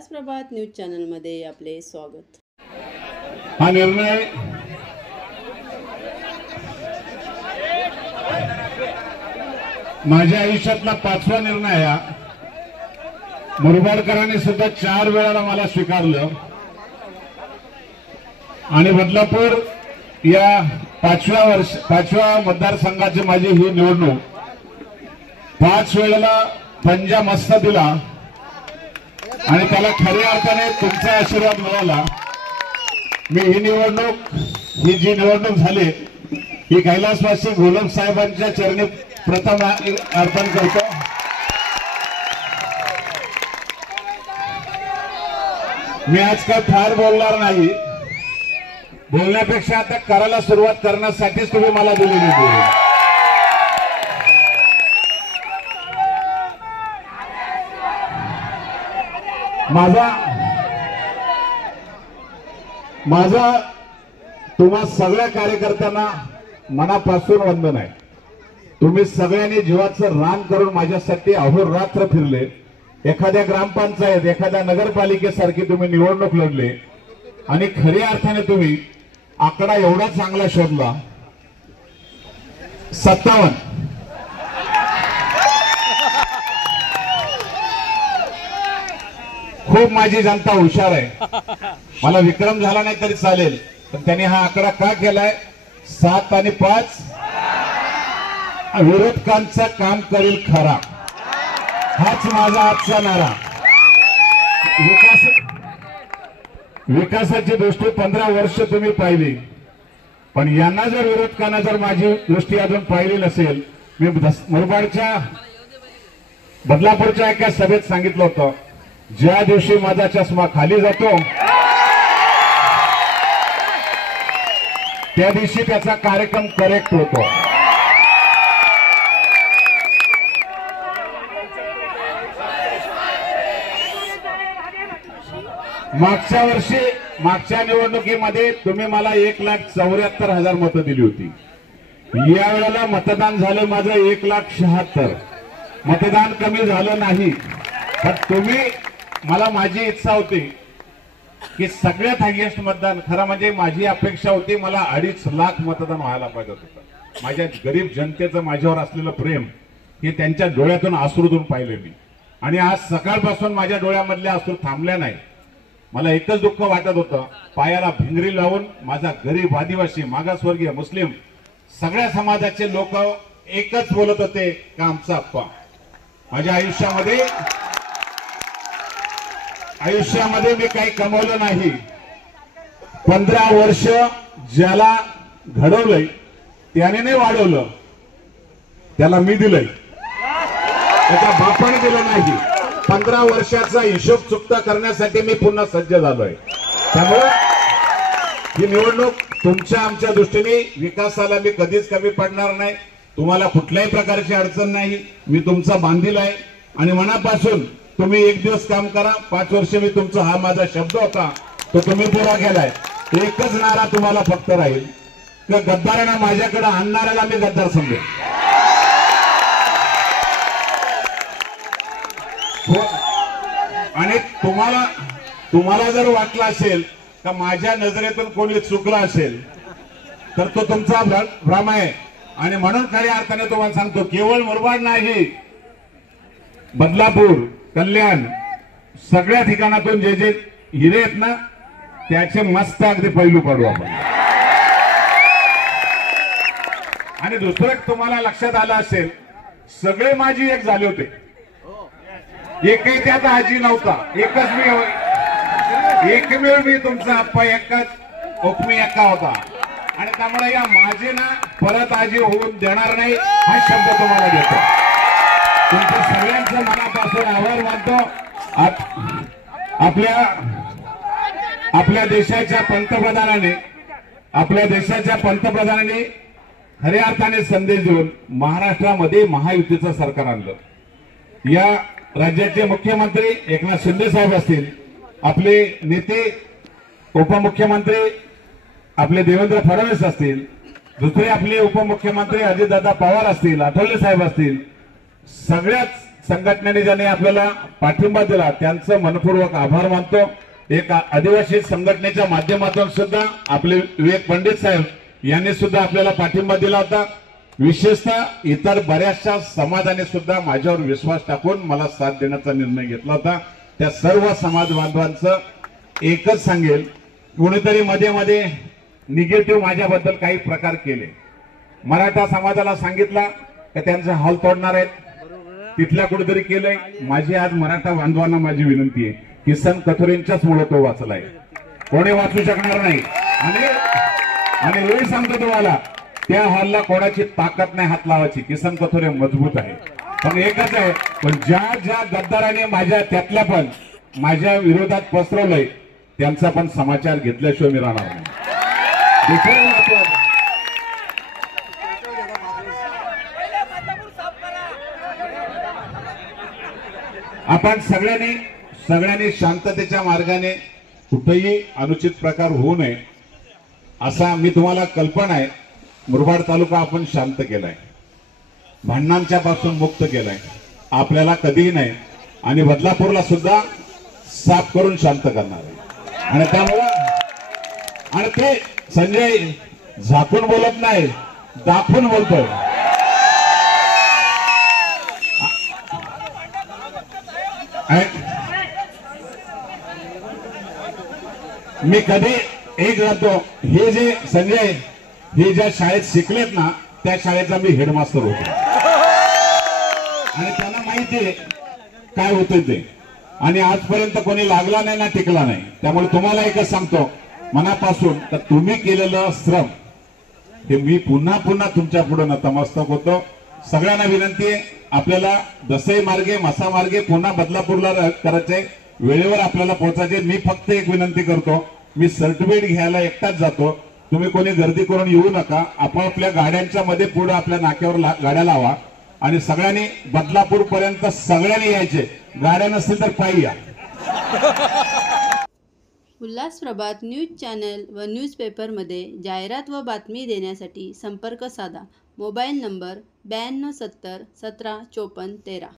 कैलास प्रभात news channel मध्ये आपले स्वागत। हा निर्णय माझ्या आयुष्यातला 5वा निर्णय आहे। मुरबाडकरांनी सुद्धा 4 वेळा मला स्वीकारलं आणि बदलापूर या 5व्या मतदारसंघाची माझी ही निवडणूक 5 वेळेला पंजा मस्त दिला आणि त्याला खऱ्या अर्थाने तुमचा आशीर्वाद मिळाला। मी ही जी निवडणूक झाली ही कैलासवासी गोलम साहेबांच्या चरणी प्रथम अर्पण करतो। मी आज काय फार बोलणार नाही, बोलण्यापेक्षा आता करायला सुरुवात करण्यासाठीच तुम्ही मला दिलेली आहे। माझा तुम्हा सगळ्या कार्यकर्त्यांना मनापासून वंदन आहे। तुम्ही सगळ्यांनी जीवाचं रान करून माझ्यासाठी अहोरात्र फिरले। एखाद्या ग्रामपंचायत एखाद्या नगरपालिकेसारखी तुम्ही निवडणूक लढले आणि खऱ्या अर्थाने तुम्ही आकडा एवढा चांगला शोधला 57। खूप माझी जनता हुशार आहे। मला विक्रम झाला नाही तरी चालेल, पण त्यांनी हा आकडा का केलाय 7 आणि 5 विरोधकांचं काम करेल खरा, हाच माझा आजचा नारा। विकासाची दृष्टी 15 वर्ष तुम्ही पाहिली, पण यांना जर विरोधकांना जर माझी दृष्टी अजून पाहिली नसेल, मी मुरबाडच्या बदलापूरच्या एका सभेत सांगितलं होतं, ज्या दिवशी माझा चष्मा खाली जातो त्या दिवशी त्याचा कार्यक्रम करेक्ट होतो। मागच्या निवडणुकीमध्ये तुम्ही मला 1,74,000 मतं दिली होती। या वेळेला मतदान झालं माझं 1,76,000। मतदान कमी झालं नाही, पण तुम्ही मला माझी इच्छा होती की सगळ्यात हायएस्ट मतदान, खरं म्हणजे माझी अपेक्षा होती मला 2.5 लाख मतदान व्हायला पाहिजे होतं। माझ्या गरीब जनतेचं माझ्यावर असलेलं प्रेम हे त्यांच्या डोळ्यातून अश्रूतून पाहिले मी, आणि आज सकाळपासून माझ्या डोळ्यामधले अश्रू थांबले नाही। मला एकच दुःख वाटत होतं, पायाला भिंगरी लावून माझा गरीब आदिवासी मागासवर्गीय मुस्लिम सगळ्या समाजाचे लोक एकच बोलत होते का आमचा अप्पा। माझ्या आयुष्यामध्ये मी काही कमवलं नाही। 15 वर्ष ज्याला घडवलंय त्याने नाही वाढवलं, त्याला मी दिलंय, त्याच्या बापाने दिलं नाही। 15 वर्षाचा हिशोब चुकता करण्यासाठी मी पुन्हा सज्ज झालोय। त्यामुळे ही निवडणूक तुमच्या आमच्या दृष्टीने विकासाला मी कधीच कमी पडणार नाही। तुम्हाला कुठल्याही प्रकारची अडचण नाही, मी तुमचा बांधील आहे आणि मनापासून तुम्ही एक दिवस काम करा। 5 वर्ष मी तुमचा हा माझा शब्द होता तो तुम्ही पुरा केलाय। एकच नारा तुम्हाला फक्त राहील की गद्दारांना माझ्याकडे आणणाऱ्याला मी गद्दार समजेल। आणि तुम्हाला जर वाटलं असेल का माझ्या नजरेतून कोणी चुकला असेल तर तो तुमचा भ्रम आहे, आणि म्हणून खऱ्या अर्थाने तुम्हाला सांगतो, केवळ मुरबाड नाही, बदलापूर कल्याण सगळ्या ठिकाणातून जे जे हिरे आहेत ना त्याचे मस्त अगदी पैलू काढू आपण। आणि दुसरं तुम्हाला लक्षात आलं असेल, सगळे माझी एक झाले होते, एकही त्यात आजी नव्हता, एकमेव मी तुमचा अप्पा एकच ओकमी एक्का होता। आणि त्यामुळे या माझेना परत आजी होऊन देणार नाही हा शब्द तुम्हाला देतो। तुमच्या सगळ्यांचं मनापासून आभार मानतो। आपल्या देशाच्या पंतप्रधानांनी खऱ्या अर्थाने संदेश देऊन महाराष्ट्रामध्ये महायुतीचं सरकार आणलं। या राज्याचे मुख्यमंत्री एकनाथ शिंदे साहेब असतील, आपले नेते उपमुख्यमंत्री आपले देवेंद्र फडणवीस असतील, दुसरे आपले उपमुख्यमंत्री अजितदादा पवार असतील, आठवले साहेब असतील, सगळ्याच संघटनेने ज्यांनी आपल्याला पाठिंबा दिला त्यांचं मनपूर्वक आभार मानतो. एक आदिवासी संघटनेच्या माध्यमातून सुद्धा आपले विवेक पंडित साहेब यांनी सुद्धा आपल्याला पाठिंबा दिला होता. विशेषतः इतर बऱ्याचशा समाजाने सुद्धा माझ्यावर विश्वास टाकून मला साथ देण्याचा निर्णय घेतला होता. त्या सर्व समाज बांधवांचं एकच सांगेल, कोणीतरी मध्ये मध्ये निगेटिव्ह माझ्याबद्दल काही प्रकार केले, मराठा समाजाला सांगितलं की त्यांचा हॉल तोडणार आहेत, तिथल्या कुठेतरी केलंय. माझी आज मराठा बांधवांना माझी विनंती आहे, किसन कथोरेंच्याच मुळे तो वाचलाय, कोणी वाचू शकणार नाही. आणि हे सांगतो तुम्हाला, त्या हॉलला कोणाची ताकद नाही हात लावायची. किसन कथोरे मजबूत आहे. पण एकच आहे, पण ज्या ज्या गद्दाराने माझ्या त्यातल्या पण माझ्या विरोधात पसरवलंय त्यांचा पण समाचार घेतल्याशिवाय मी राहणार नाही. आपण सगळ्यांनी शांततेच्या मार्गाने कुठेही अनुचित प्रकार होऊ नये असा मी तुम्हाला कल्पना आहे. मुरबाड तालुका आपण शांत केलाय, भांडणांच्या पासून मुक्त केलाय, आपल्याला कधीही नाही. आणि बदलापूरला सुद्धा साफ करून शांत करणार आहे. आणि त्यामुळं आणि ते संजय झाकून बोलत नाही, दाखवून बोलतोय. मी कधी एक जातो, हे जे संजय हे ज्या शाळेत शिकलेत ना त्या शाळेचा मी हेडमास्टर होतो आणि त्यांना माहिती आहे काय होतं ते. आणि आजपर्यंत कोणी लागला नाही ना टिकला नाही. त्यामुळे तुम्हाला एकच सांगतो मनापासून, तर तुम्ही केलेलं श्रम हे मी पुन्हा पुन्हा तुमच्या पुढे नतमस्तक होतो. सगळ्यांना विनंती आहे, आपल्याला दसई मार्गे मसा मार्गे पुन्हा बदलापूरला करायचंय, वेळेवर आपल्याला पोहोचायचे. मी फक्त एक विनंती करतो, मी सर्टिफिकेट घ्यायला एकटाच जातो, तुम्ही कोणी गर्दी करून येऊ नका. आपापल्या गाड्यांच्या मध्ये पुढे आपल्या नाक्यावर गाड्या लावा आणि सगळ्यांनी बदलापूर पर्यंत सगळ्यांनी यायचे. गाड्या नसतील तर पायी या. उल्हास प्रभात न्यूज चॅनल व न्यूजपेपरमध्ये जाहिरात व बातमी देण्यासाठी संपर्क साधा. Mobile number 9270 17 54 13.